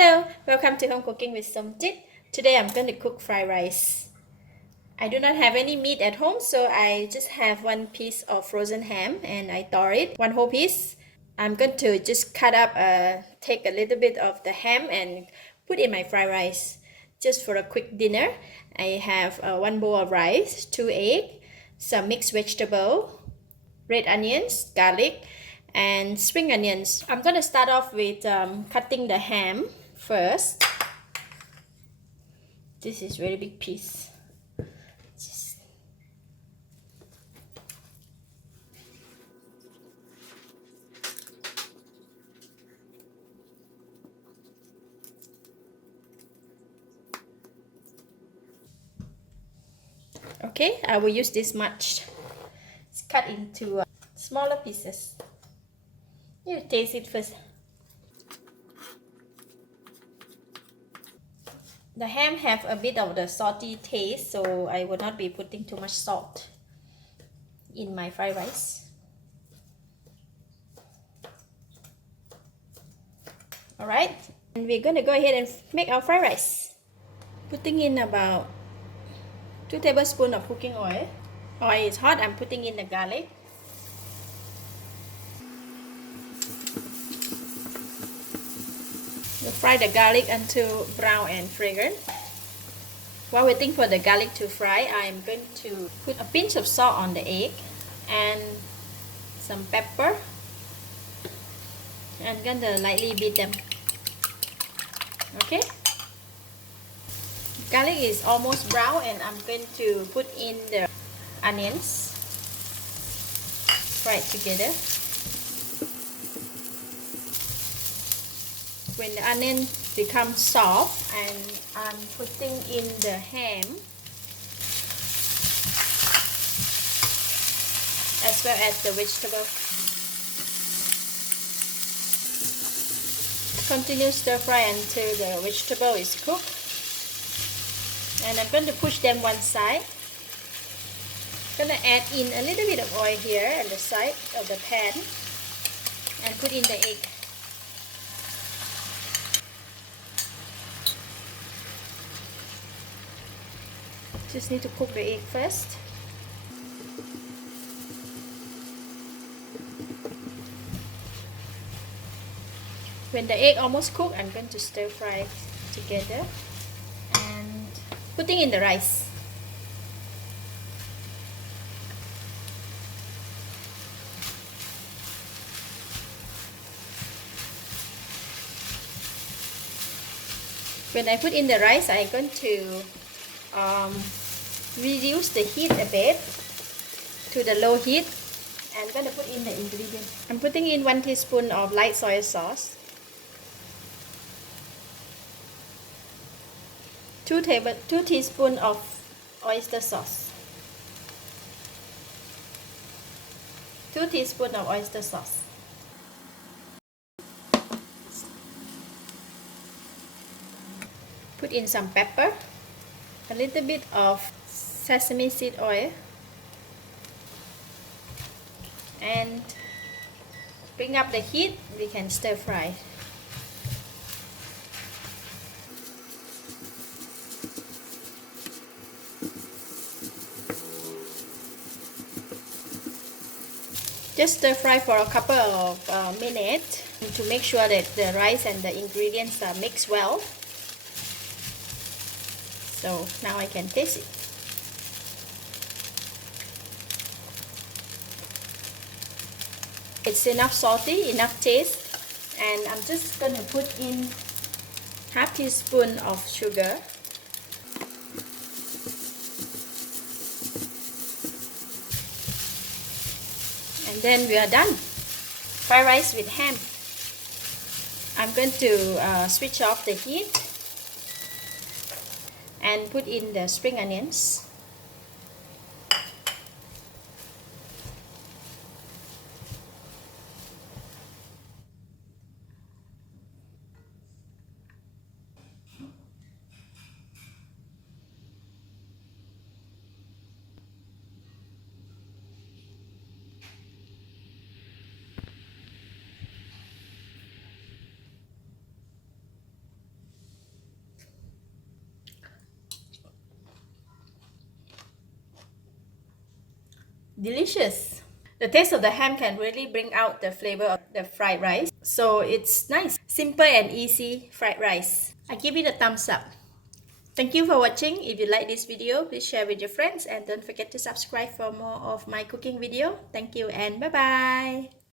Hello, welcome to Home Cooking with Somjit. Today I'm going to cook fried rice. I do not have any meat at home, so I just have one piece of frozen ham and I thaw it, one whole piece. I'm going to just take a little bit of the ham and put in my fried rice. Just for a quick dinner, I have one bowl of rice, 2 eggs, some mixed vegetable, red onions, garlic, and spring onions. I'm going to start off with cutting the ham first. This is very big piece. Okay, I will use this much. It's cut into smaller pieces. You taste it first. The ham have a bit of the salty taste, so I will not be putting too much salt in my fried rice. Alright, and we're gonna go ahead and make our fried rice. Putting in about 2 tablespoons of cooking oil. Oil is hot, I'm putting in the garlic. We'll fry the garlic until brown and fragrant. While waiting for the garlic to fry, I'm going to put a pinch of salt on the egg and some pepper. I'm going to lightly beat them. Okay? Garlic is almost brown and I'm going to put in the onions. Fry it together. When the onion becomes soft, and I'm putting in the ham as well as the vegetable. Continue stir fry until the vegetable is cooked. And I'm going to push them one side. I'm going to add in a little bit of oil here at the side of the pan and put in the egg. Just need to cook the egg first. When the egg almost cooked, I'm going to stir fry together and putting in the rice. When I put in the rice, I'm going to reduce the heat a bit to the low heat. I'm going to put in the ingredients. I'm putting in 1 teaspoon of light soy sauce, 2 teaspoons of oyster sauce, 2 teaspoons of oyster sauce. Put in some pepper, a little bit of sesame seed oil, and bring up the heat. We can stir fry. Just stir fry for a couple of minutes to make sure that the rice and the ingredients are mixed well. So now I can taste it. It's enough salty, enough taste, and I'm just going to put in half teaspoon of sugar. And then we are done. Fried rice with ham. I'm going to switch off the heat and put in the spring onions. delicious. The taste of the ham can really bring out the flavor of the fried rice. So it's nice. Simple and easy fried rice. I give it a thumbs up. Thank you for watching. If you like this video, please share with your friends and don't forget to subscribe for more of my cooking video. Thank you and bye bye.